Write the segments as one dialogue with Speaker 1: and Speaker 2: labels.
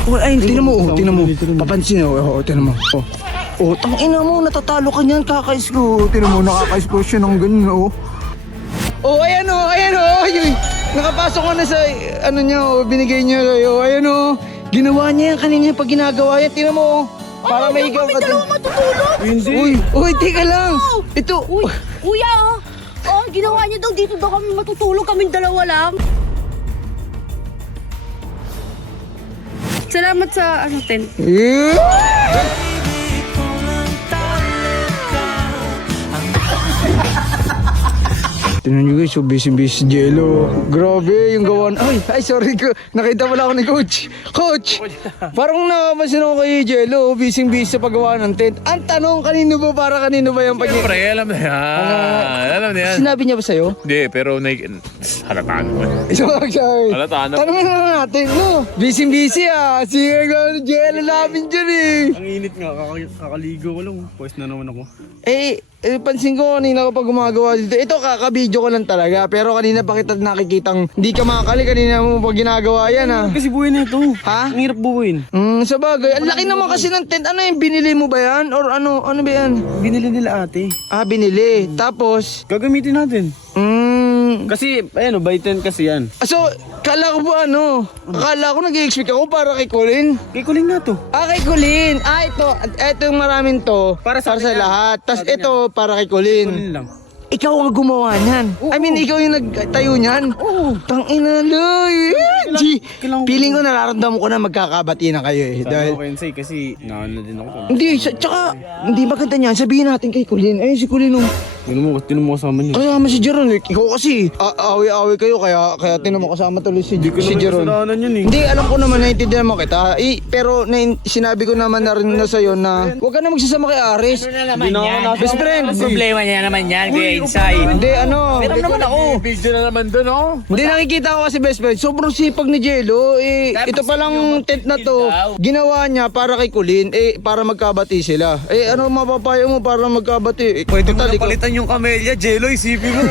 Speaker 1: Oh, ay, tinan mo, papansin mo, tinan mo. Tangina mo, natatalo ka niyan, kakais ko. Tinan mo, nakakais ko siya ng ganyan, ayan yun. Nakapasok ka na sa, binigay niya kayo, ginawa niya yan kanina pag ginagawa yan, tinan mo, para may ikaw ka.
Speaker 2: Dalawa matutulog.
Speaker 1: Uy, teka lang. Ito.
Speaker 2: Uy, kuya ginawa niya daw dito daw kami matutulog, kaming dalawa lang. Salamat sa tent.
Speaker 1: Tingnan nyo guys, so busy si Jello. Grabe yung gawan. Ay, sorry ko. Nakita pala ako ni Coach. Coach! Parang nakapansin ako kay Jello. Busy sa paggawa ng tent. Ang tanong, kanino ba yung pag...
Speaker 3: Siyempre, alam na yan. Alam na yan.
Speaker 1: Sinabi niya ba sa'yo?
Speaker 3: Hindi, pero halataan mo. Halataan mo.
Speaker 1: Tanongin na natin, no? Busy ah. Si Jello namin dyan eh.
Speaker 4: Ang init nga, kakaligo ko lang. Pwes na naman ako.
Speaker 1: Pansin ko kanina kapag gumagawa dito. Ito kakabidyo ko lang talaga. Pero kanina pa kita nakikitang hindi ka makakali. Kanina mo pag ginagawa yan ha.
Speaker 4: Kasi buuin na ito.
Speaker 1: Ha?
Speaker 4: Ang hirap buuin.
Speaker 1: Sa bagay. Ang laki naman kasi ng tent. Ano yung binili mo ba yan? Or ano ba yan?
Speaker 4: Binili nila ate.
Speaker 1: Binili. Tapos?
Speaker 4: Gagamitin natin. Kasi, by 10 kasi yan.
Speaker 1: So, kala ko ba Akala ko nag-i-expect ako para kay Colin.
Speaker 4: Kay Kuling nga to.
Speaker 1: Kay Colin. Ito yung maraming to. Para sa lahat. Tapos ito para kay Colin.
Speaker 4: Kuling lang.
Speaker 1: Ikaw ang gumawa niyan. I mean, ikaw yung nagtayo niyan. Oo. Tangina loy. G, feeling ko nararamdaman ko na magkakabati na kayo eh.
Speaker 4: Sabi
Speaker 1: Dahil
Speaker 4: ko Kensei kasi naano din ako.
Speaker 1: hindi, tsaka hindi maganda niyan. Sabihin natin kay Colin. Si Colin
Speaker 4: Tinan mo kasama niyo.
Speaker 1: kasama si Jeron. Ikaw kasi away kayo kaya tinan mo kasama tuloy si Jeron.
Speaker 4: Kasalanan yun eh.
Speaker 1: Hindi, alam ko naman, naiintindihan mo kita. Pero sinabi ko naman na rin na sa'yo na huwag ka na magsasama kay Aris.
Speaker 4: Hindi na ako nasa.
Speaker 1: Best friend.
Speaker 5: Problema niya naman yan, Kuya Insay.
Speaker 1: Hindi,
Speaker 5: Meron naman ako.
Speaker 3: Video na naman doon,
Speaker 1: Hindi, nakikita ko kasi best friend. Sobrang sipag ni Jello. Ito palang tent na to, ginawa niya para kay Colin. Para magkabati sila. Ano mapapayo mo para magkabati?
Speaker 5: Pwede mo na palitan yung kamelya, Jello, isipin mo.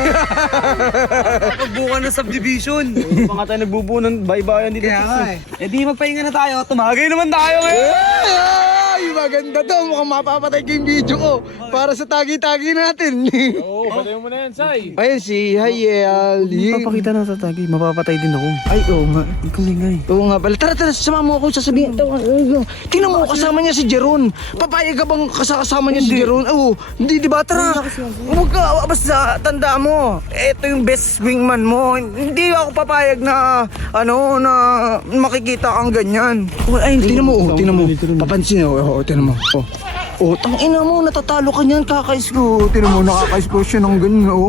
Speaker 5: Pagbuka ng subdivision.
Speaker 4: Pa nga tayo nagbubuo ng baybayan dito.
Speaker 5: Kaya nga eh. Di magpahinga na tayo. Tumagay naman tayo ngayon.
Speaker 1: Ay, maganda to. Mukhang mapapatay ko yung video ko. Para sa tagi-tagi natin.
Speaker 3: Oo, patayin mo na yan, Sai.
Speaker 1: Ayun si Hayel.
Speaker 4: Papakita na sa tagi, mapapatay din ako.
Speaker 1: Ay, oo nga.
Speaker 4: Ikaw lingay.
Speaker 1: Oo nga pala. Tara, sama mo ako sasabihin. Tingnan mo, kasama niya si Jeron. Papayag ka bang kasama niya si Jeron? Hindi, di ba? Tara. Huwag ka, basta tanda mo. Ito yung best wingman mo. Hindi ako papayag na, na makikita kang ganyan. Ay, tingnan mo, papansin mo, tingnan mo. Tangina mo, natatalo ka niyan, kakais ko. Tingnan mo, nakakais ko siya ng ganyan,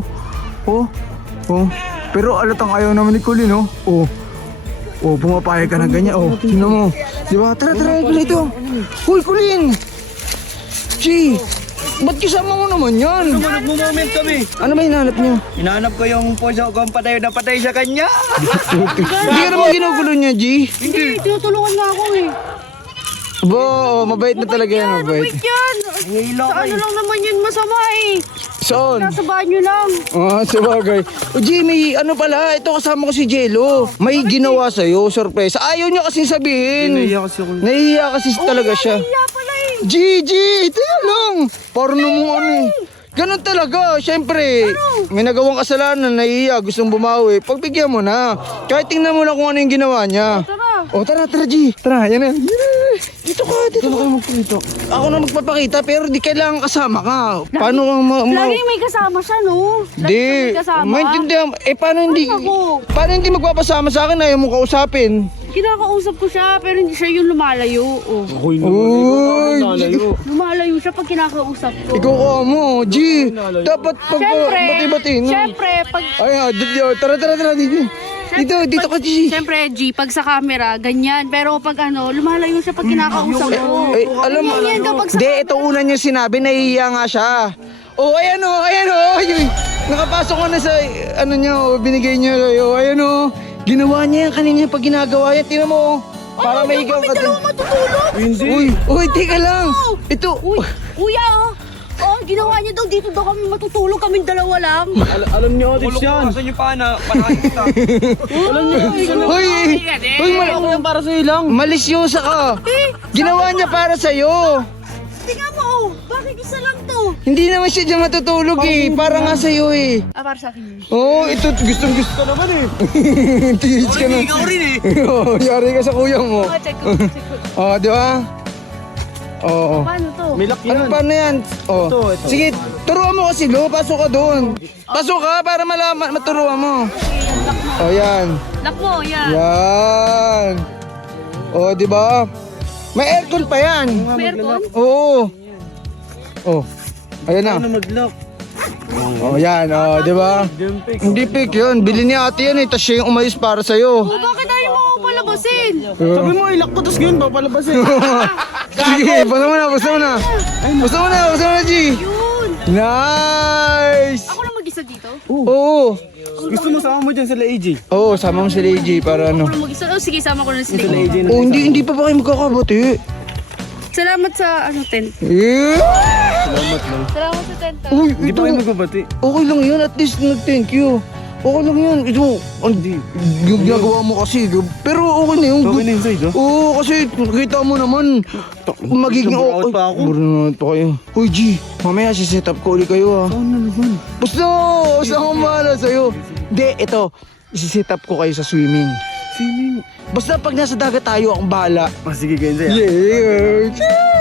Speaker 1: Pero alatang ayaw naman ni Colin, pumapayag ka na ganyan, tingnan mo. Diba? Tara, dito. Uy, Colin! G! Ba't kasama mo naman yan?
Speaker 4: Nagmo-moment kami.
Speaker 1: Ano ba hinahanap niya?
Speaker 4: Hinahanap ko yung puso kong patay na patay sa kanya.
Speaker 1: Hindi ka naman ginugulo niya, G.
Speaker 2: Hindi, tinutulungan nga ako eh.
Speaker 1: Mabait na talaga yan, mabait.
Speaker 2: Mabait yan. Sa ano lang naman yun masama eh.
Speaker 1: Saan?
Speaker 2: Nasa banyo lang.
Speaker 1: Sabagay. G, may ano pala, ito kasama ko si Jello. May ginawa sa'yo, surprise. Ayaw niya kasi sabihin.
Speaker 4: Nahiya kasi ako.
Speaker 1: Nahiya kasi talaga siya.
Speaker 2: Kaya pala eh.
Speaker 1: G, tingnan lang. Parang mo Ganun talaga, syempre. May nagawang kasalanan, nahiya, gustong bumawi. Pagbigyan mo na. Kahit tingnan mo lang kung ano yung ginawa niya.
Speaker 2: Tara.
Speaker 1: Tara, G. Tara, yan na. Dito ka magpapakita. Ako na magpapakita, pero di kailangan kasama ka. Paano kang
Speaker 2: Laging may kasama siya, no? Laging
Speaker 1: Di,
Speaker 2: may kasama.
Speaker 1: maintindihan.
Speaker 2: Ako.
Speaker 1: Paano hindi magpapasama sa akin? Ayaw mo kausapin.
Speaker 2: Kinakausap ko siya, pero hindi siya yung lumalayo.
Speaker 4: Ako'y
Speaker 1: Uy,
Speaker 2: Lumalayo siya pag kinakausap ko.
Speaker 1: ikaw ka mo, G. Dapat pag bati-bati. No?
Speaker 2: Siyempre, pag...
Speaker 1: Tara, dito ka, G.
Speaker 2: Siyempre, G, pag sa camera, ganyan. Pero pag lumalayo siya pag kinakausap ko.
Speaker 1: Alam mo,
Speaker 2: Ganyan kapag sa
Speaker 1: hindi, ito una niya sinabi, nahihiya nga siya. Ayan o. Nakapasok ko na sa, binigay niya kayo. Ayan ginawa niya yan kanina pag ginagawa yan. Tingnan mo, para may ikaw ka din.
Speaker 2: Dalawa matutulog.
Speaker 1: Uy, teka lang. Ito.
Speaker 2: Kuya, Ginawa niya daw, dito daw kami matutulog, kaming dalawa lang.
Speaker 4: Alam niyo, Otis yan.
Speaker 5: Saan yung pana? Panahin kita.
Speaker 4: Alam niyo,
Speaker 1: Hoy! Hoy,
Speaker 4: ako yan para sa'yo lang.
Speaker 1: malisyosa ka. Ginawa niya para sa'yo.
Speaker 2: Tingnan mo, oh. Bakit isa lang to?
Speaker 1: Hindi naman siya dyan matutulog eh. Para nga sa'yo eh.
Speaker 2: Para sa akin yun.
Speaker 1: Oo, ito gustong gusto ka naman eh. TH ka na.
Speaker 5: Ikaw rin eh.
Speaker 1: Oo, yari ka sa kuya mo.
Speaker 2: Check ko, check ko.
Speaker 1: Oo, di ba? Oo.
Speaker 2: Paano to?
Speaker 4: May lock
Speaker 1: Ano
Speaker 4: yan.
Speaker 1: paano yan? Oh.
Speaker 4: Ito.
Speaker 1: Sige, turuan mo kasi Lo. Pasok ka doon. Pasok ka para malaman, maturuan mo. Oh, yan.
Speaker 2: Lock mo, yan.
Speaker 1: Yan. Oh, di ba? May aircon pa yan.
Speaker 2: May aircon?
Speaker 1: Oo. Oh. Ayan na.
Speaker 4: Ano mag-lock?
Speaker 1: Oh, yan. Oh, di ba?
Speaker 4: Jumping.
Speaker 1: Hindi fake yun. Bili ni ate yan eh. Tapos siya yung umayos para sa'yo.
Speaker 2: Oh, bakit ayaw mo ako palabasin?
Speaker 4: Sabi mo, ilak ko, tapos ngayon, papalabasin.
Speaker 1: Sige, basta mo na, basta mo na. Basta mo na, basta mo na, G.
Speaker 2: Yun.
Speaker 1: Nice!
Speaker 2: Ako lang mag-isa dito?
Speaker 1: Oo.
Speaker 4: Gusto mo sama mo dyan sila AJ?
Speaker 1: Oo, sama mo si Lady para ano.
Speaker 2: Ako lang mag-isa. Oh, sige, sama ko na sila.
Speaker 4: Sila AJ na.
Speaker 1: Oh, hindi pa ba kayo magkakabati?
Speaker 2: Salamat sa tent.
Speaker 1: Yeah!
Speaker 2: Salamat sa tent.
Speaker 1: Uy,
Speaker 4: Hindi
Speaker 1: ito.
Speaker 4: pa kayo magbabati.
Speaker 1: Okay lang yun, at least nag-thank you. Okay lang yun. Ito, yung ginagawa mo kasi. Pero okay na yun.
Speaker 4: Okay na inside, oh.
Speaker 1: Oo, kasi nakita mo naman. Magiging
Speaker 4: Burnout pa ako.
Speaker 1: Burnout pa kayo. Uy, G, mamaya si-set up ko ulit kayo ah.
Speaker 4: Oo na naman.
Speaker 1: Basta akong bahala sa'yo. Hindi, ito. Isi-set up ko kayo sa swimming.
Speaker 4: Swimming.
Speaker 1: Basta pag nasa dagat tayo, akong bahala.
Speaker 4: Sige, kayo inside.
Speaker 1: Yeah!